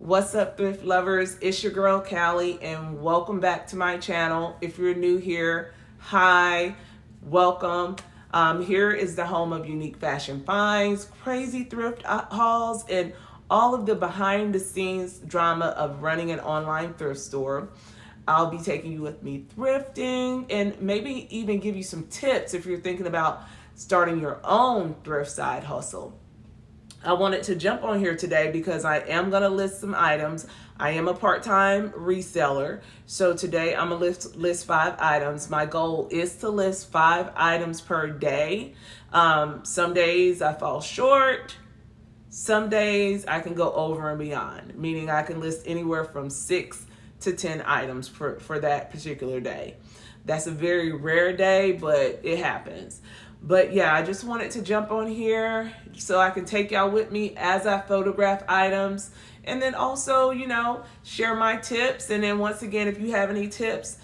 What's up, thrift lovers? It's your girl Callie, and welcome back to my channel. If you're new here, hi, welcome. Here is the home of unique fashion finds, crazy thrift hauls, and all of the behind the scenes drama of running an online thrift store. I'll be taking you with me thrifting and maybe even give you some tips if you're thinking about starting your own thrift side hustle. I wanted to jump on here today because I am going to list some items. I am a part-time reseller. So today I'm going to list 5 items. My goal is to list 5 items per day. Some days I fall short. Some days I can go over and beyond, meaning I can list anywhere from 6 to 10 items for that particular day. That's a very rare day, but it happens. But yeah, I just wanted to jump on here so I can take y'all with me as I photograph items, and then also, share my tips. And then once again, if you have any tips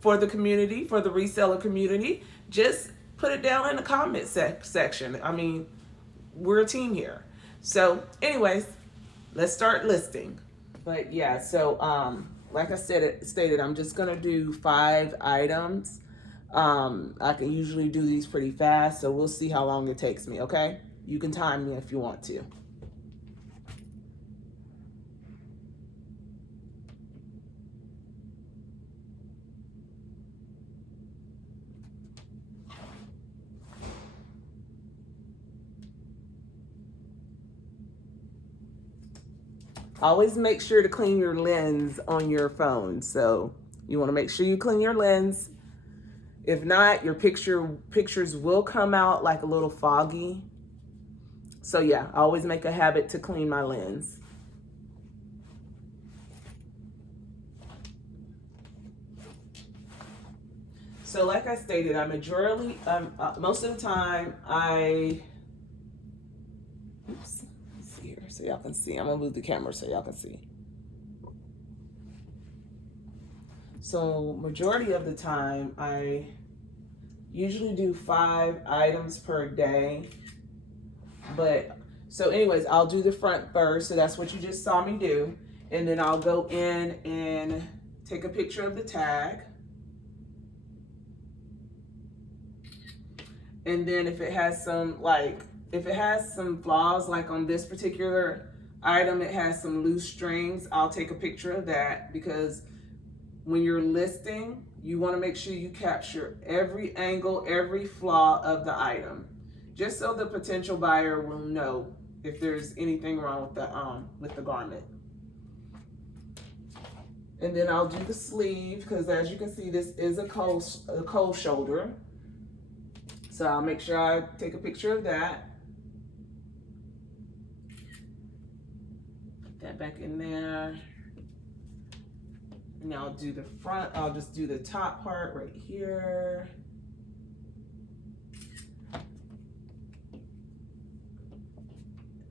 for the community, for the reseller community, just put it down in the comment section. I mean, we're a team here. So anyways, let's start listing. But yeah, so like I stated, I'm just gonna do 5 items. I can usually do these pretty fast, so we'll see how long it takes me, okay? You can time me if you want to. Always make sure to clean your lens on your phone. So you want to make sure you clean your lens. If not, your pictures will come out like a little foggy. So yeah, I always make a habit to clean my lens. So like I stated, most of the time let's see here so y'all can see. I'm gonna move the camera so y'all can see. So majority of the time, I usually do 5 items per day. But so anyways, I'll do the front first. So that's what you just saw me do. And then I'll go in and take a picture of the tag. And then if it has some flaws, like on this particular item, it has some loose strings, I'll take a picture of that, because when you're listing, you want to make sure you capture every angle, every flaw of the item, just so the potential buyer will know if there's anything wrong with the garment. And then I'll do the sleeve, because as you can see, this is a cold shoulder. So I'll make sure I take a picture of that. Put that back in there. And I'll do the front. I'll just do the top part right here.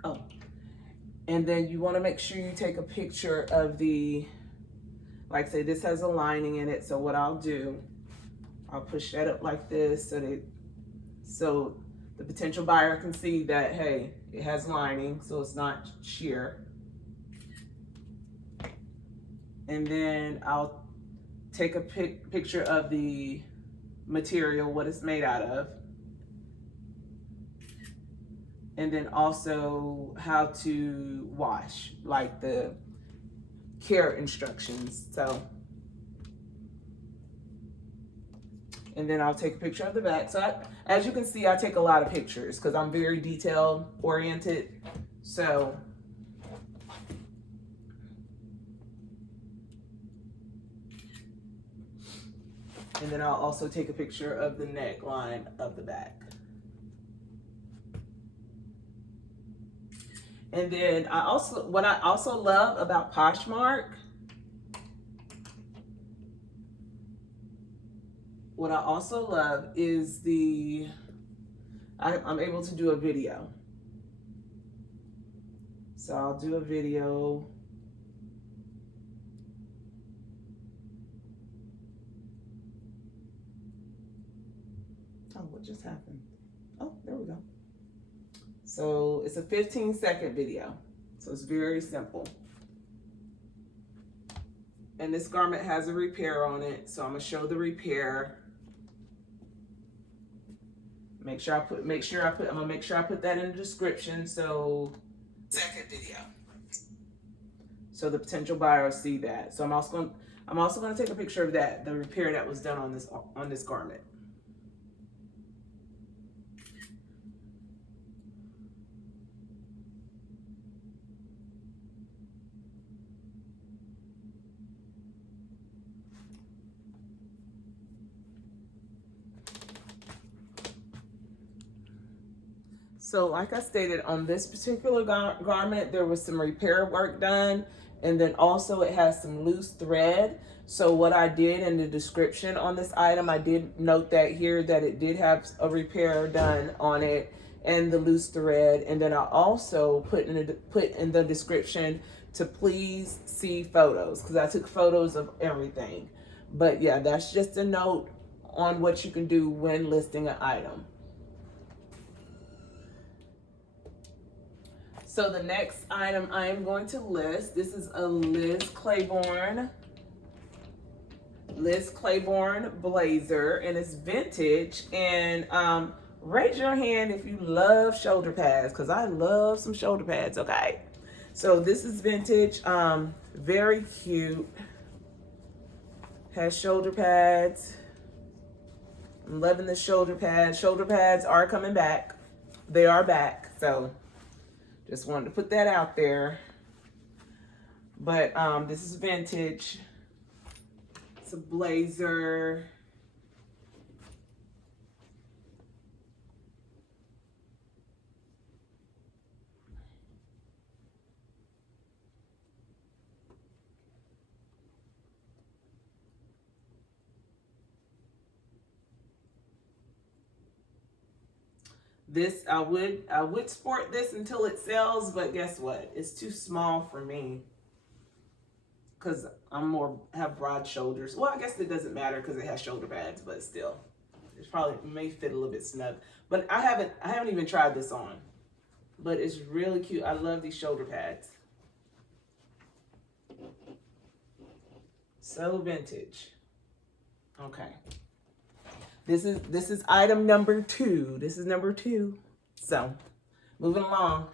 Oh, and then you want to make sure you take a picture of like say this has a lining in it. So what I'll do, I'll push that up like this so the potential buyer can see that, hey, it has lining, so it's not sheer. And then I'll take a picture of the material, what it's made out of. And then also how to wash, like the care instructions. So, and then I'll take a picture of the back. So as you can see, I take a lot of pictures because I'm very detail oriented. So and then I'll also take a picture of the neckline of the back. And then what I also love about Poshmark, is I'm able to do a video. So I'll do a video. Oh, what just happened? Oh, there we go. So it's a 15-second video. So it's very simple. And this garment has a repair on it, so I'm gonna show the repair. I'm gonna make sure I put that in the description so second video. So the potential buyer will see that. So I'm also gonna take a picture of that, the repair that was done on this garment. So like I stated, on this particular garment, there was some repair work done, and then also it has some loose thread. So what I did in the description on this item, I did note that here that it did have a repair done on it and the loose thread. And then I also put in the description to please see photos, because I took photos of everything. But yeah, that's just a note on what you can do when listing an item. So the next item I am going to list, this is a Liz Claiborne blazer, and it's vintage. And raise your hand if you love shoulder pads, because I love some shoulder pads, okay? So this is vintage, very cute, has shoulder pads. I'm loving the shoulder pads. Shoulder pads are coming back. They are back, so just wanted to put that out there. But this is vintage. It's a blazer. This, I would sport this until it sells, but guess what? It's too small for me, because have broad shoulders. Well, I guess it doesn't matter because it has shoulder pads, but still, it may fit a little bit snug. But I haven't even tried this on, but it's really cute. I love these shoulder pads. So vintage. Okay. This is item number 2. This is number 2. So, moving along.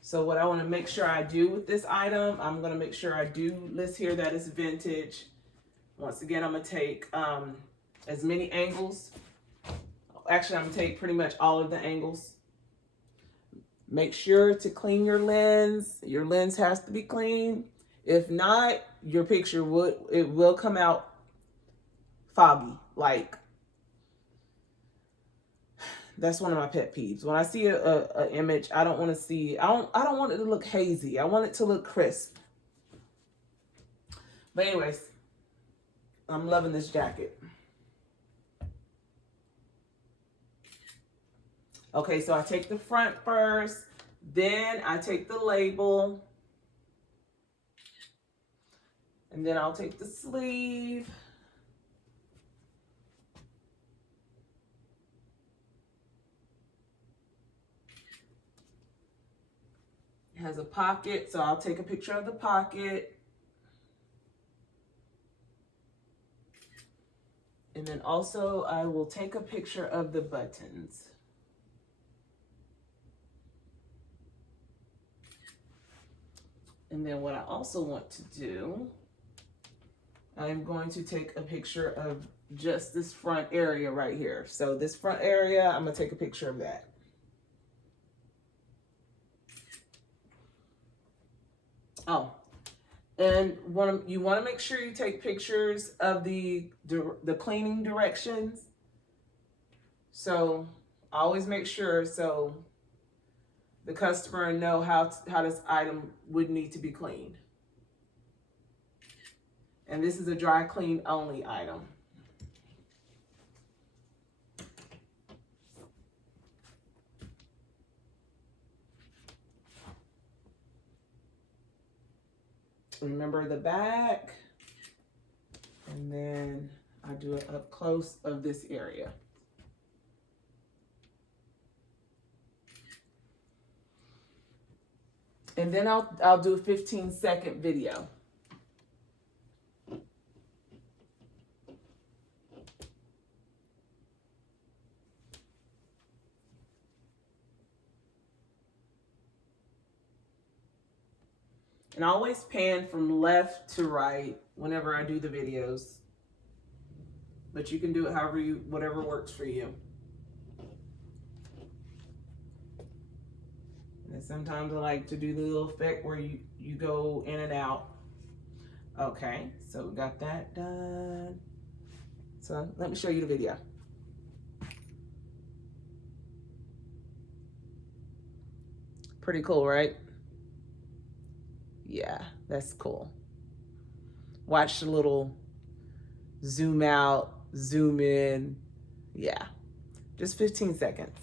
So what I want to make sure I do with this item, I'm going to make sure I do list here that it's vintage. Once again, I'm going to take as many angles. Actually, I'm going to take pretty much all of the angles. Make sure to clean your lens. Your lens has to be clean. If not, your picture will come out foggy. Like, that's one of my pet peeves. When I see a image, I don't want to see. I don't want it to look hazy. I want it to look crisp. But anyways, I'm loving this jacket. Okay, so I take the front first, then I take the label. And then I'll take the sleeve. It has a pocket, so I'll take a picture of the pocket. And then also I will take a picture of the buttons. And then what I also want to do, I'm going to take a picture of just this front area right here. So this front area, I'm going to take a picture of that. Oh, and you want to make sure you take pictures of the cleaning directions. So always make sure so the customer know how this item would need to be cleaned. And this is a dry clean only item. Remember the back, and then I do it up close of this area. And then I'll do a 15-second video. And I always pan from left to right whenever I do the videos. But you can do it whatever works for you. And sometimes I like to do the little effect where you go in and out. Okay, so we got that done. So let me show you the video. Pretty cool, right? Yeah, that's cool. Watch the little zoom out, zoom in. Yeah, just 15 seconds.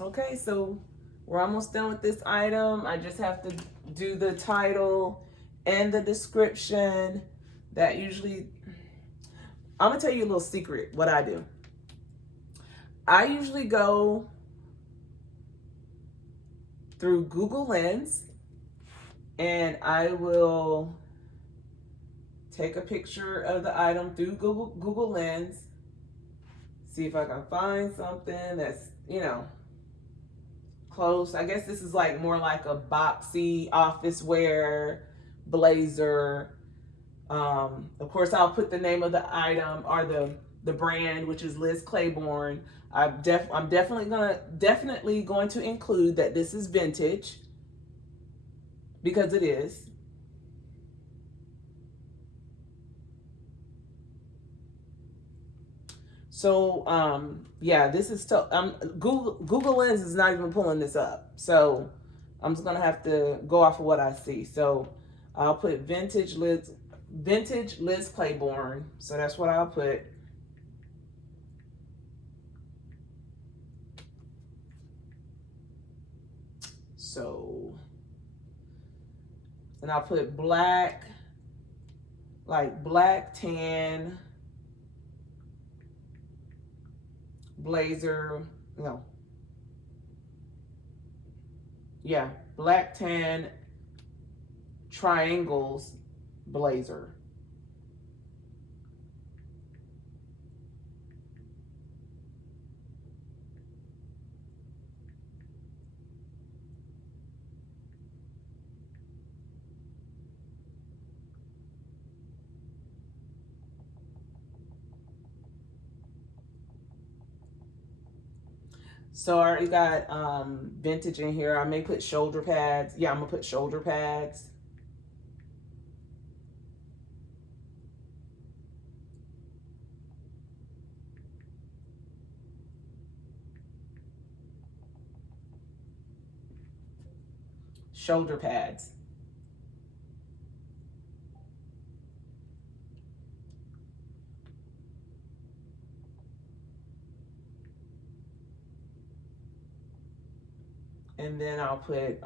Okay, so we're almost done with this item. I just have to do the title and the description. That usually, I'm gonna tell you a little secret, what I do. I usually go through Google Lens and I will take a picture of the item through Google Lens, see if I can find something that's, close. I guess this is like more like a boxy office wear blazer. Of course, I'll put the name of the item or the brand, which is Liz Claiborne. I'm definitely going to include that this is vintage, because it is. So yeah, this is Google Lens is not even pulling this up, so I'm just gonna have to go off of what I see. So I'll put vintage Liz Claiborne. So that's what I'll put. So, and I'll put black, like black tan blazer, black tan triangles blazer. So I already got vintage in here. I may put shoulder pads. Yeah, I'm gonna put shoulder pads. Shoulder pads. And then I'll put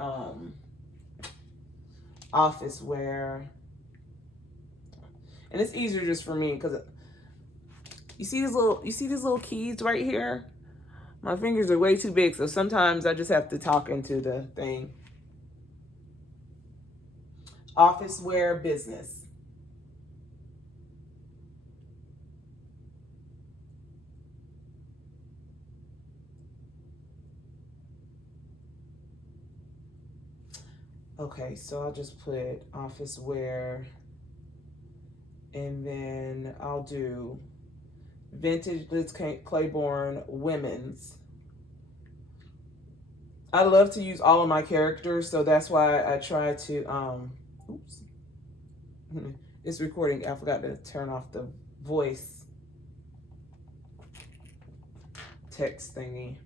office wear. And it's easier just for me because you see these little keys right here? My fingers are way too big, so sometimes I just have to talk into the thing. Office wear business. Okay, so I'll just put office wear, and then I'll do vintage Liz Claiborne women's. I love to use all of my characters, so that's why I try to, oops. It's recording. I forgot to turn off the voice text thingy.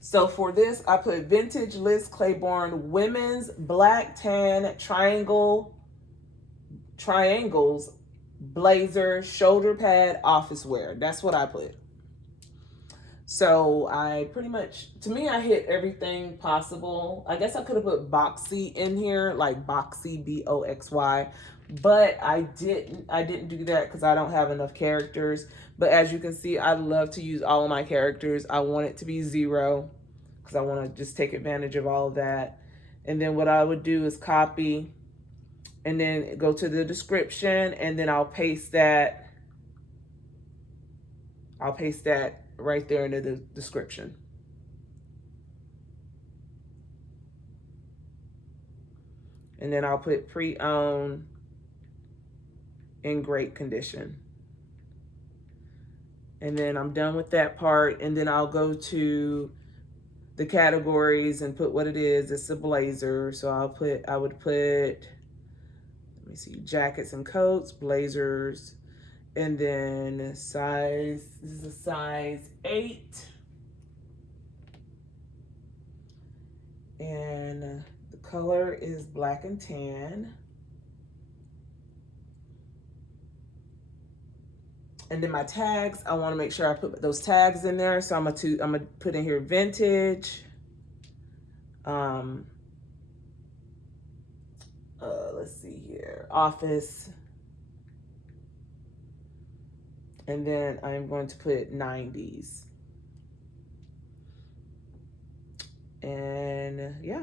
So for this, I put vintage Liz Claiborne women's black tan triangles blazer shoulder pad office wear. That's what I put. So I pretty much, to me, I hit everything possible. I guess I could have put boxy in here, like boxy, B-O-X-Y, but I didn't do that because I don't have enough characters. But as you can see, I love to use all of my characters. I want it to be 0 because I want to just take advantage of all of that. And then what I would do is copy and then go to the description, and then I'll paste that right there in the description. And then I'll put pre-owned in great condition. And then I'm done with that part. And then I'll go to the categories and put what it is. It's a blazer. So I would put, let me see, jackets and coats, blazers, and then size, this is a size 8. And the color is black and tan. And then my tags, I want to make sure I put those tags in there. So I'm gonna put in here vintage. Let's see here, office. And then I'm going to put 90s. And yeah.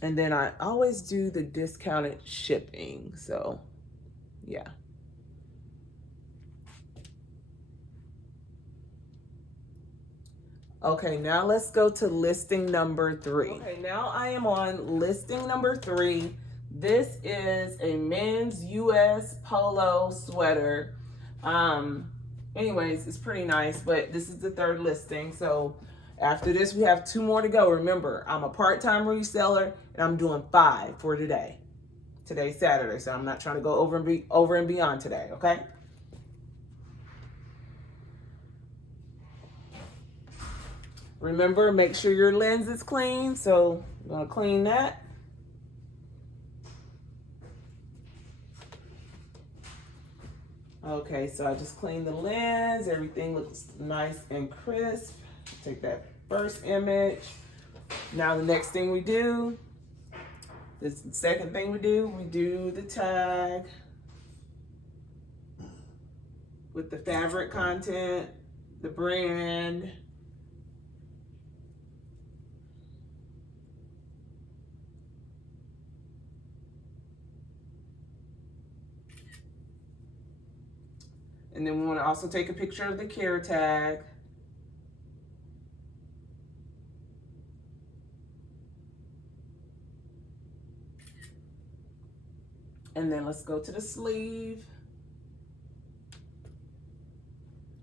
And then I always do the discounted shipping. So yeah. Okay, now let's go to listing number 3. Okay, now I am on listing number 3. This is a men's US polo sweater. Anyways, it's pretty nice, but this is the 3rd listing. So after this, we have 2 more to go. Remember, I'm a part-time reseller, and I'm doing 5 for today. Today's Saturday, so I'm not trying to go over and beyond today, okay? Remember, make sure your lens is clean. So I'm gonna clean that. Okay, so I just cleaned the lens. Everything looks nice and crisp. Take that first image. Now the next thing we do, the second thing we do the tag with the fabric content, the brand, and then we want to also take a picture of the care tag. And then let's go to the sleeve.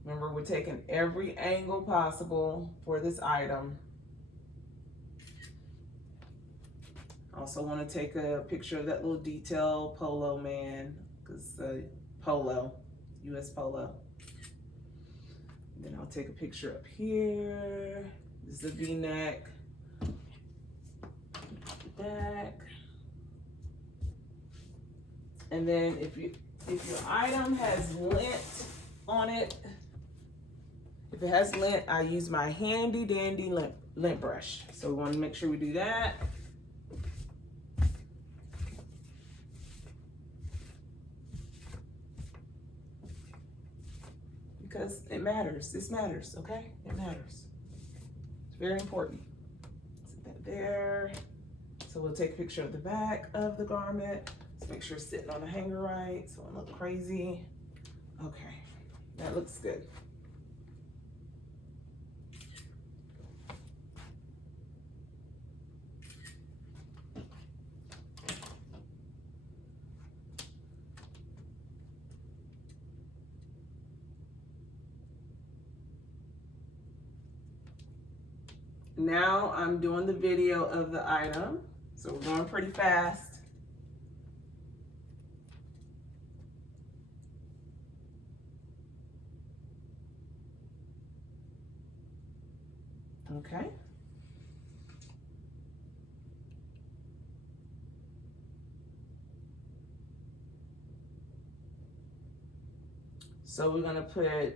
Remember, we're taking every angle possible for this item. I also want to take a picture of that little detail polo man, because polo, US polo. And then I'll take a picture up here. This is a V-neck. Back. And then if your item has lint on it, if it has lint, I use my handy dandy lint brush. So we want to make sure we do that. Because it matters. This matters, okay? It matters. It's very important. Set that there. So we'll take a picture of the back of the garment. Let's make sure it's sitting on the hanger right, so it won't look crazy. Okay, that looks good. Now I'm doing the video of the item, so we're going pretty fast. Okay. So we're gonna put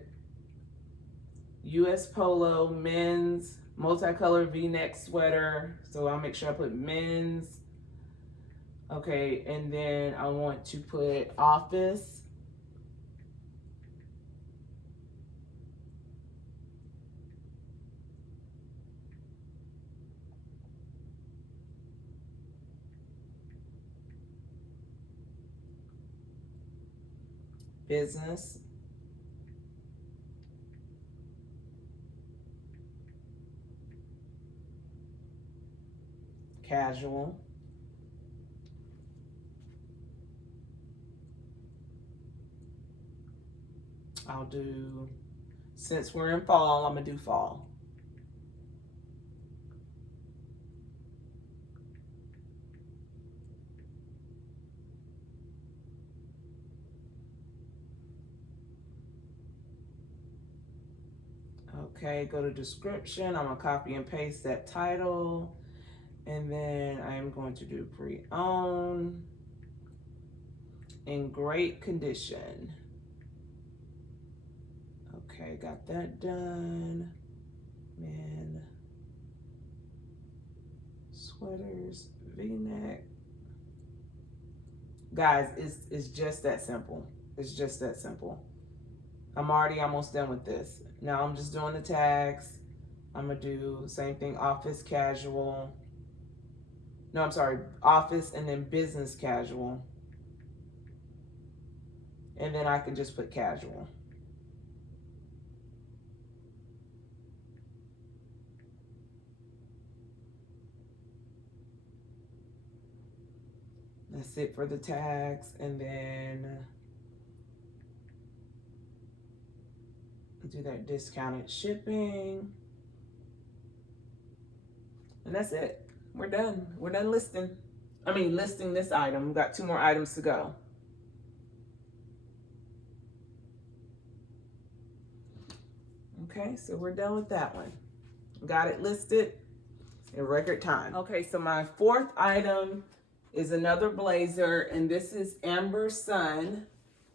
US Polo men's multicolored V-neck sweater. So I'll make sure I put men's. Okay, and then I want to put office. Business. Casual. I'll do, since we're in fall, I'm gonna do fall. Okay, go to description. I'm gonna copy and paste that title. And then I'm going to do pre-owned in great condition. Okay, got that done. Man, sweaters, V-neck. Guys, it's just that simple. It's just that simple. I'm already almost done with this. Now I'm just doing the tags. I'm gonna do same thing, office casual. No, I'm sorry, office and then business casual. And then I can just put casual. That's it for the tags. And then do that discounted shipping. And that's it. We're done. We're done listing. Listing this item. We've got 2 more items to go. Okay, so we're done with that one. Got it listed in record time. Okay, so my 4th item is another blazer, and this is Amber Sun.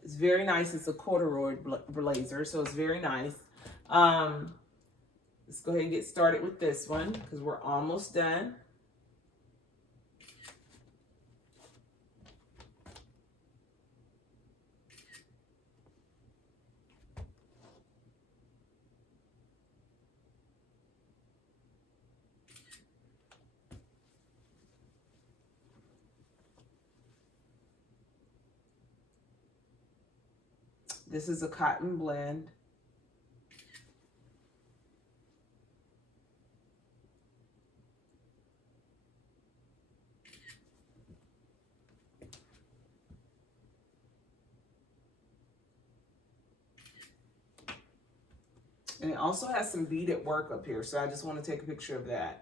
It's very nice. It's a corduroy blazer, so it's very nice. Let's go ahead and get started with this one because we're almost done. This is a cotton blend. And it also has some beaded work up here, so I just want to take a picture of that.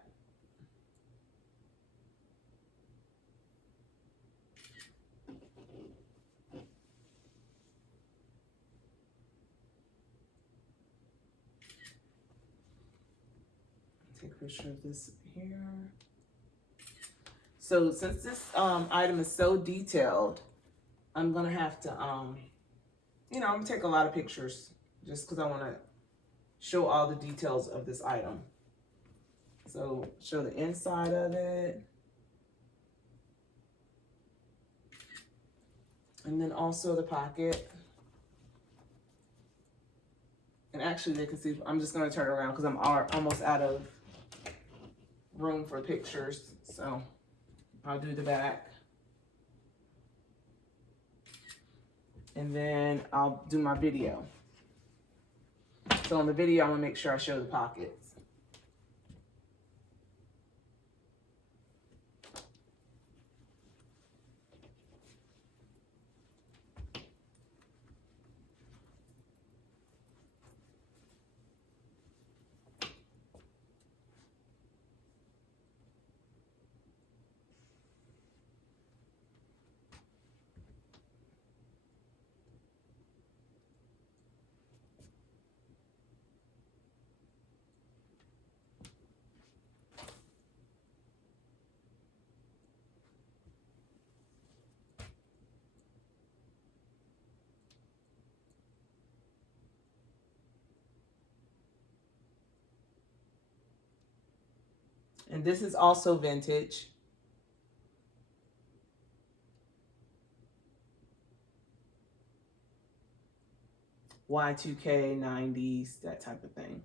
Take a picture of this here. So since this item is so detailed, I'm gonna have to, I'm gonna take a lot of pictures just because I want to show all the details of this item. So show the inside of it. And then also the pocket. And actually they can see, I'm just gonna turn around because I'm almost out of room for pictures. So I'll do the back. And then I'll do my video. So in the video, I'm gonna make sure I show the pockets. And this is also vintage. Y2K, 90s, that type of thing.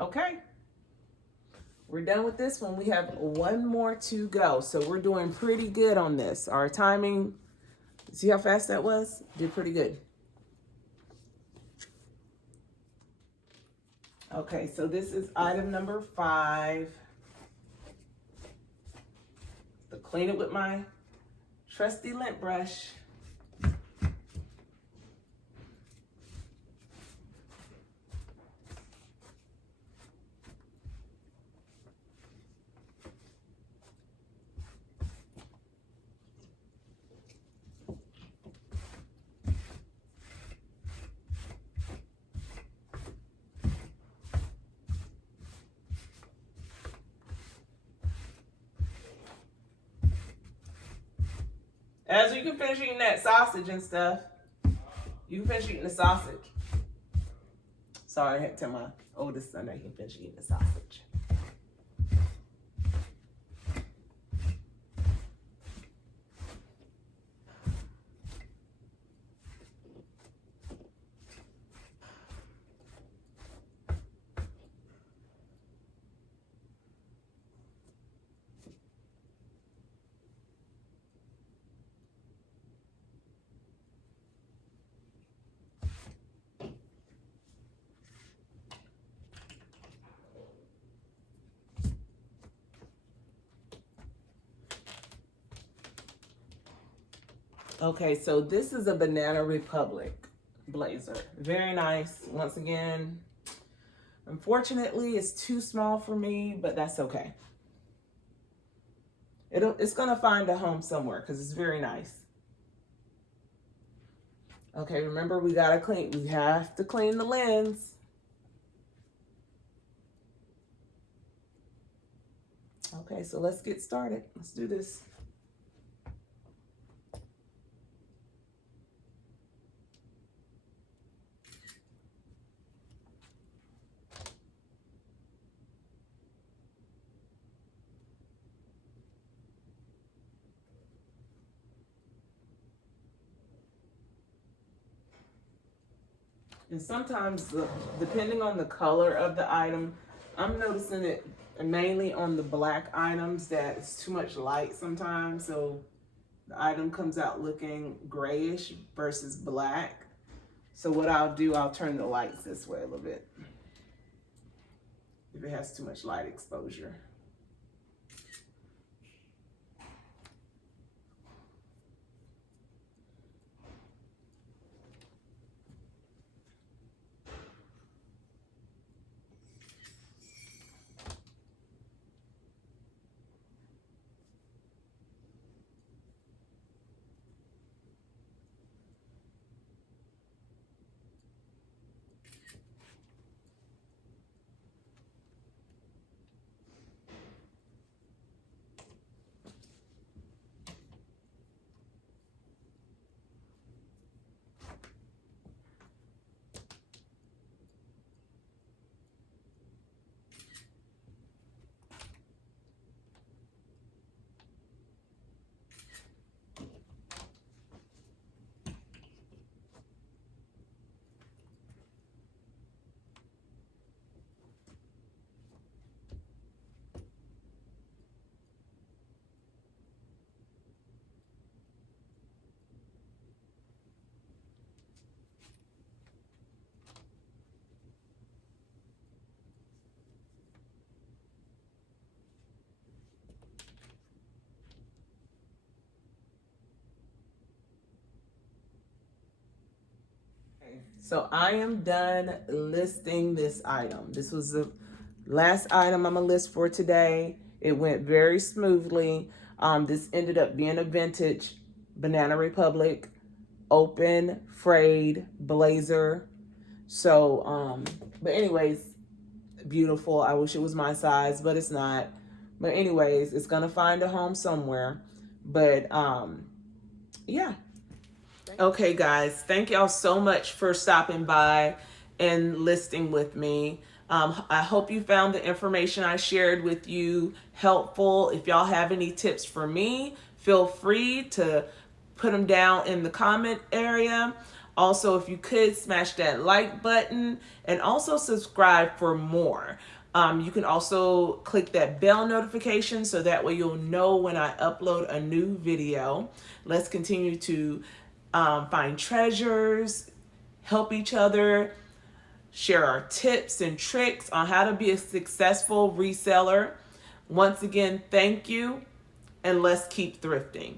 Okay, we're done with this one. We have one more to go. So we're doing pretty good on this. Our timing, see how fast that was? Did pretty good. Okay, so this is item number 5. To clean it with my trusty lint brush. As you can finish eating that sausage and stuff, you can finish eating the sausage. Sorry, I had to tell my oldest son that he can finish eating the sausage. Okay, so this is a Banana Republic blazer. Very nice. Once again, unfortunately, it's too small for me, but that's okay. It's gonna find a home somewhere because it's very nice. Okay, remember we have to clean the lens. Okay, so let's get started. Let's do this. And sometimes, depending on the color of the item, I'm noticing it mainly on the black items that it's too much light sometimes. So the item comes out looking grayish versus black. So what I'll do, I'll turn the lights this way a little bit if it has too much light exposure. So I am done listing this item. This was the last item I'm gonna list for today. It went very smoothly. This ended up being a vintage Banana Republic open frayed blazer. So, but anyways, beautiful. I wish it was my size, but it's not. But anyways, it's gonna find a home somewhere. But yeah. Okay, guys, thank y'all so much for stopping by and listing with me. I hope you found the information I shared with you helpful. If y'all have any tips for me, feel free to put them down in the comment area. Also, if you could smash that like button and also subscribe for more. You can also click that bell notification so that way you'll know when I upload a new video. Let's continue to find treasures, help each other, share our tips and tricks on how to be a successful reseller. Once again, thank you, and let's keep thrifting.